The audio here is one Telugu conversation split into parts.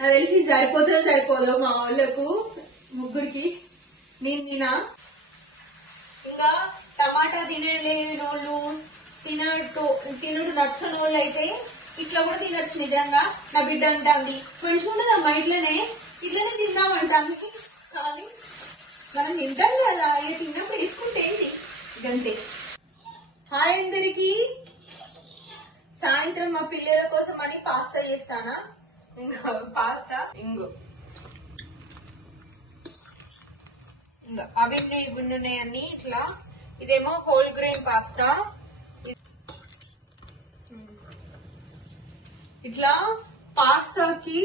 నాకు తెలిసి సరిపోతుందో సరిపోదో మా వాళ్ళకు ముగ్గురికి. నేను తినా. ఇంకా టమాటా తినలేని వాళ్ళు తినట్టు తినుడు నచ్చని వాళ్ళు అయితే ఇట్లా కూడా తినొచ్చు నిజంగా. నా బిడ్డ అంటుంది. మంచిగా ఉండదమ్మా ఇట్లనే. ఇట్లనే తిందామంటాను కానీ మనం తింటాం కదా. ఇక తిన్నప్పుడు వేసుకుంటే ఏంటి? ఇదంతే హాయ్ అందరికీ. సాయంత్రం మా పిల్లల కోసం అని పాస్తా చేస్తానా? ఇంకా పాస్తా ఇంగు. ఇంకా అవన్నీ ఇవి అన్ని ఇట్లా. ఇదేమో హోల్ గ్రెయిన్ పాస్తా. ఇట్లా పాస్తాకి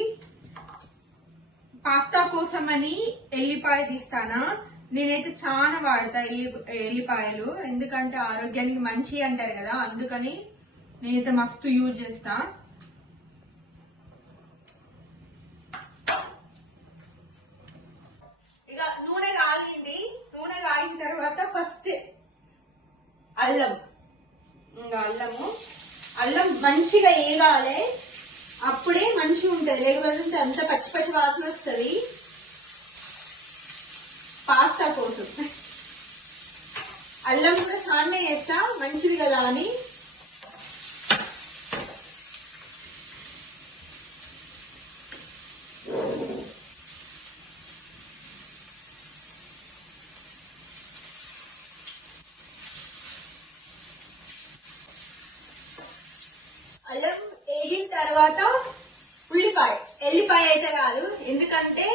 పాస్తా కోసం అని ఎల్లిపాయ తీస్తానా? నేనైతే చాలా వాడతా ఎల్లి ఎల్లిపాయలు. ఎందుకంటే ఆరోగ్యానికి మంచి అంటారు కదా అందుకని నేనైతే మస్తు యూజ్ చేస్తా ఇక నూనె కాగింది నూనె కాగిన తర్వాత ఫస్ట్ అల్లం. ఇంకా అల్లము. అల్లం మంచిగా ఏగాలి. అప్పుడే మంచిగా ఉంటుంది. లేకపోతే అంత పచ్చి పచ్చి వాసన వస్తుంది. పాస్తా కోసం. అల్లం కూడా సాన్నే వేస్తా మంచిది కదా అని. అల్లం వేగిన తర్వాత ఉల్లిపాయ. ఎల్లిపాయ అయితే కాదు ఎందుకంటే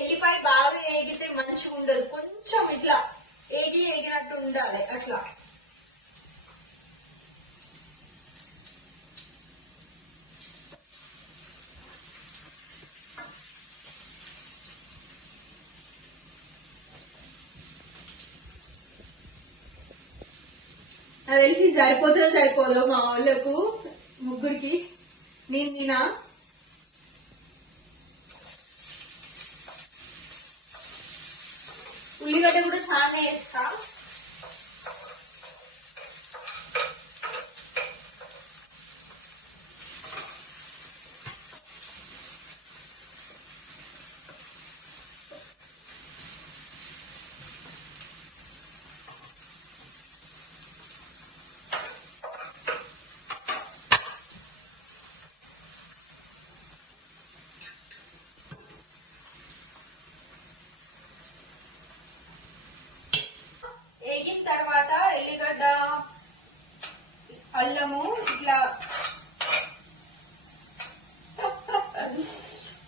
ఎల్లిపాయ బాగా వేగితే మంచిగా ఉండదు. కొంచెం ఇట్లా ఏగి ఏగినట్టు ఉండాలి అట్లా. నాకు తెలిసి సరిపోతుందో సరిపోదో మా వాళ్ళకు ముగ్గురికి నేను తినా ఉల్లిగడ్డ కూడా చాలా వేస్తా. వేగిన తర్వాత ఎల్లిగడ్డ అల్లము ఇట్లా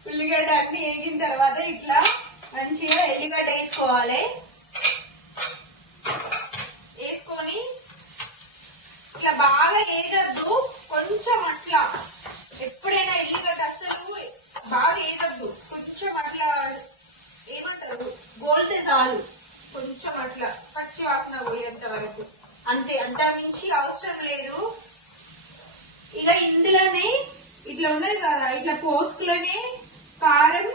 ఉల్లిగడ్డ అన్ని వేగిన తర్వాత ఇట్లా మంచిగా ఎల్లిగడ్డ వేసుకోవాలి వేసుకొని ఇట్లా బాగా వేగద్దు కొంచెం అట్లా ఎప్పుడైనా ఎల్లిగడ్డ అసలు బాగా వేగద్దు కొంచెం అట్లా ఏమంటారు గోల్తే చాలు కొంచెం అట్లా పచ్చి వాసన పోయేంత వరకు అంతే అంత మించి అవసరం లేదు. ఇక ఇందులోనే ఇట్లా ఉండదు కదా ఇట్లా పోస్ట్లోనే కారం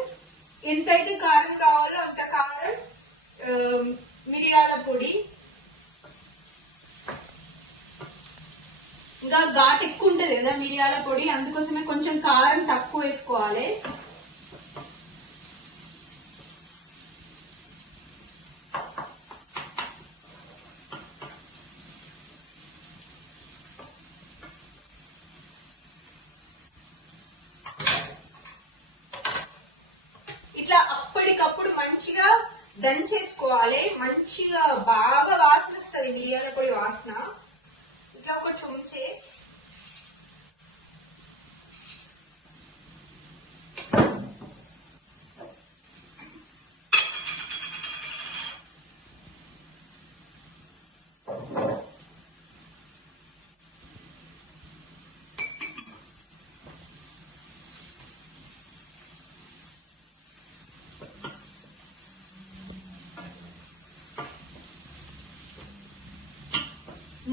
ఎంతైతే కారం కావాలో అంత కారం మిరియాల పొడి. ఇంకా ఘాట్ ఎక్కువ ఉంటది కదా మిరియాల పొడి అందుకోసమే కొంచెం కారం తక్కువ వేసుకోవాలి ఇట్లా ఎప్పటికప్పుడు మంచిగా దంచేసుకోవాలి. మంచిగా బాగా వాసన వస్తుంది మిరియాల పొడి వాసన.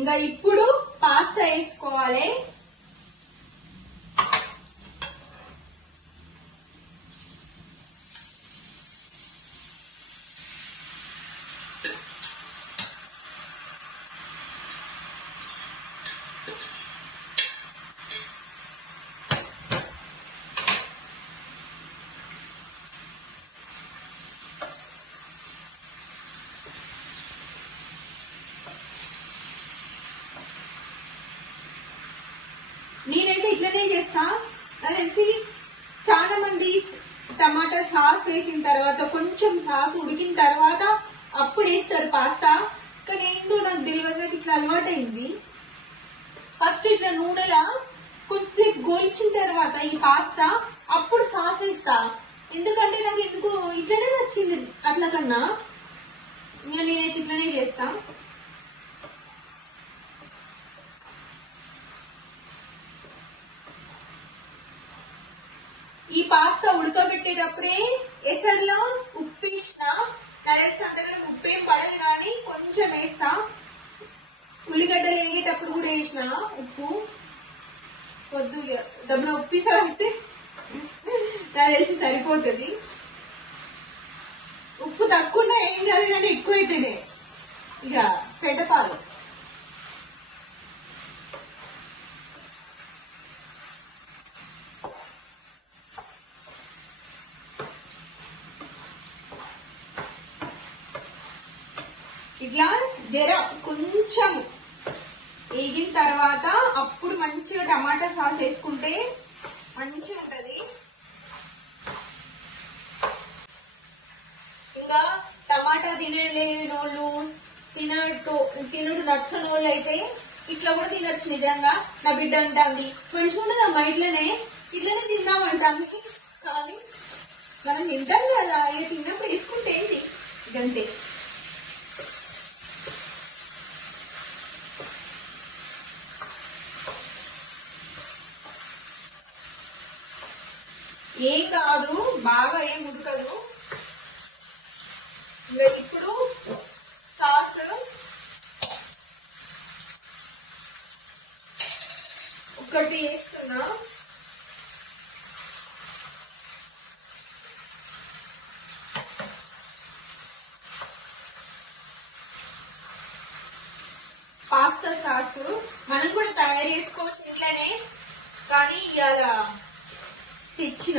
ఇంకా ఇప్పుడు పాస్తా వేసుకోవాలి. ఇట్లనే చేస్తా. నాకు తెలిసి చాలా మంది టమాటా సాస్ వేసిన తర్వాత కొంచెం సాస్ ఉడికిన తర్వాత అప్పుడు వేస్తారు పాస్తా. కానీ ఏందో నాకు తెలియదు ఇట్లా అలవాటైంది. ఫస్ట్ ఇట్లా నూనెలా కొంచెంసేపు గోల్చిన తర్వాత ఈ పాస్తా అప్పుడు సాస్ వేస్తా. ఎందుకంటే నాకు ఎందుకు ఇట్లనే నచ్చింది అట్లా కన్నా ఇంకా నేనైతే ఇట్లనే చేస్తాను ఈ పాస్తా ఉడకబెట్టేటప్పుడే ఎసర్లో ఉప్పు వేసిన నరేష్ అంతగా ఉప్పు ఏం పడదు కానీ కొంచెం వేస్తా. ఉల్లిగడ్డలు వేగేటప్పుడు కూడా వేసిన ఉప్పు. వద్దు డబ్బున ఉప్పు తీసామంటే నాకు తెలిసి సరిపోతుంది. ఉప్పు తక్కువ ఏం కాదు కానీ ఎక్కువ అయితేనే ఇక పెట్టపాలు ఇట్లా జర కొంచెం వేగిన తర్వాత అప్పుడు మంచిగా టమాటా సాస్ వేసుకుంటే మంచిగా ఉంటుంది. ఇంకా టమాటా తినలేని వాళ్ళు తినటో తినడు నచ్చని వాళ్ళు అయితే ఇట్లా కూడా తినొచ్చు నిజంగా. నా బిడ్డ అంటుంది మంచిగా ఉండదమ్మా ఇట్లనే ఇట్లనే తిందామంటాను కానీ మనం తింటాం కదా ఇక తిన్నప్పుడు వేసుకుంటే ఏంటి? ఇదంతే. ఏం కాదు బాగా ఏం ఉడకదు. ఇంకా ఇప్పుడు సాస్ ఒకటి వేస్తున్నా. పాస్తా సాస్ మనం కూడా తయారు చేసుకోవచ్చు ఇట్లనే కానీ ఇవాళ తెచ్చిన.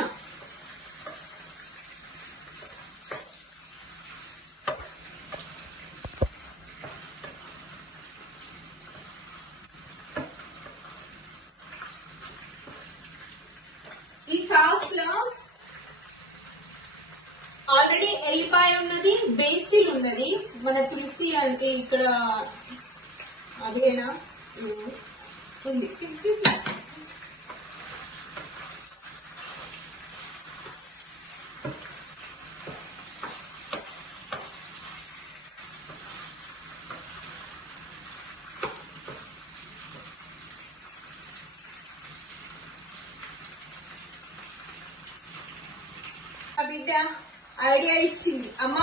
ఈ సాస్లో ఆల్రెడీ ఎల్లిపాయ ఉన్నది బేసిల్ ఉన్నది. మన తులసి అంటే ఇక్కడ అదేనా? ఉంది. బిడ్డ ఐడియా ఇచ్చింది. అమ్మ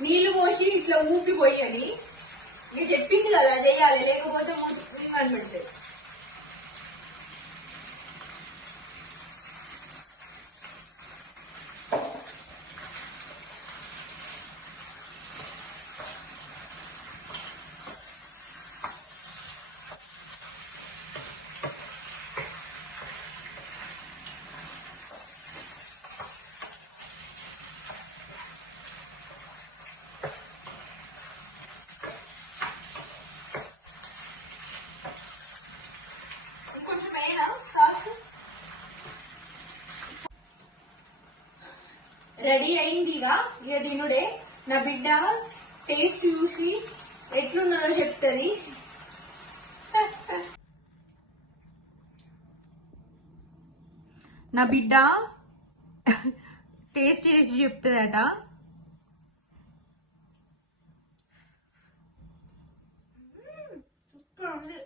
నీళ్ళు పోసి ఇట్లా ఊపిపోయి అని. నేను చెప్పింది కదా చెయ్యాలి లేకపోతే అని పెడితే రెడీ అయింది ఇక ఇక తినుడే. నా బిడ్డ టేస్ట్ చూసి ఎట్లున్నదో చెప్తుంది. నా బిడ్డ టేస్ట్ చేసి చెప్తుందట సూపర్ ఉంది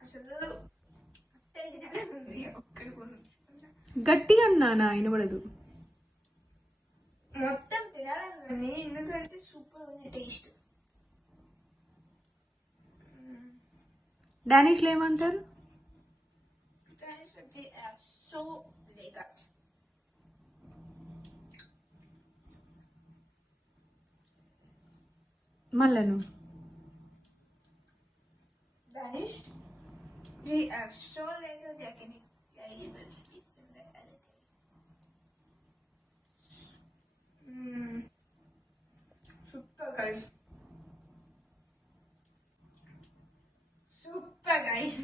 అసలు అత్తయ్య తినాలనుంది ఒక్కడి కూడా. గట్టిగా అన్నానా వినబడదు. మొత్తం తినాలనుంది ఎందుకంటే సూపర్ ఉంది టేస్ట్ డానిష్లో ఏమంటారు? సో మళ్ళను Danish. They are so lekker dat ik niet even super guys super guys.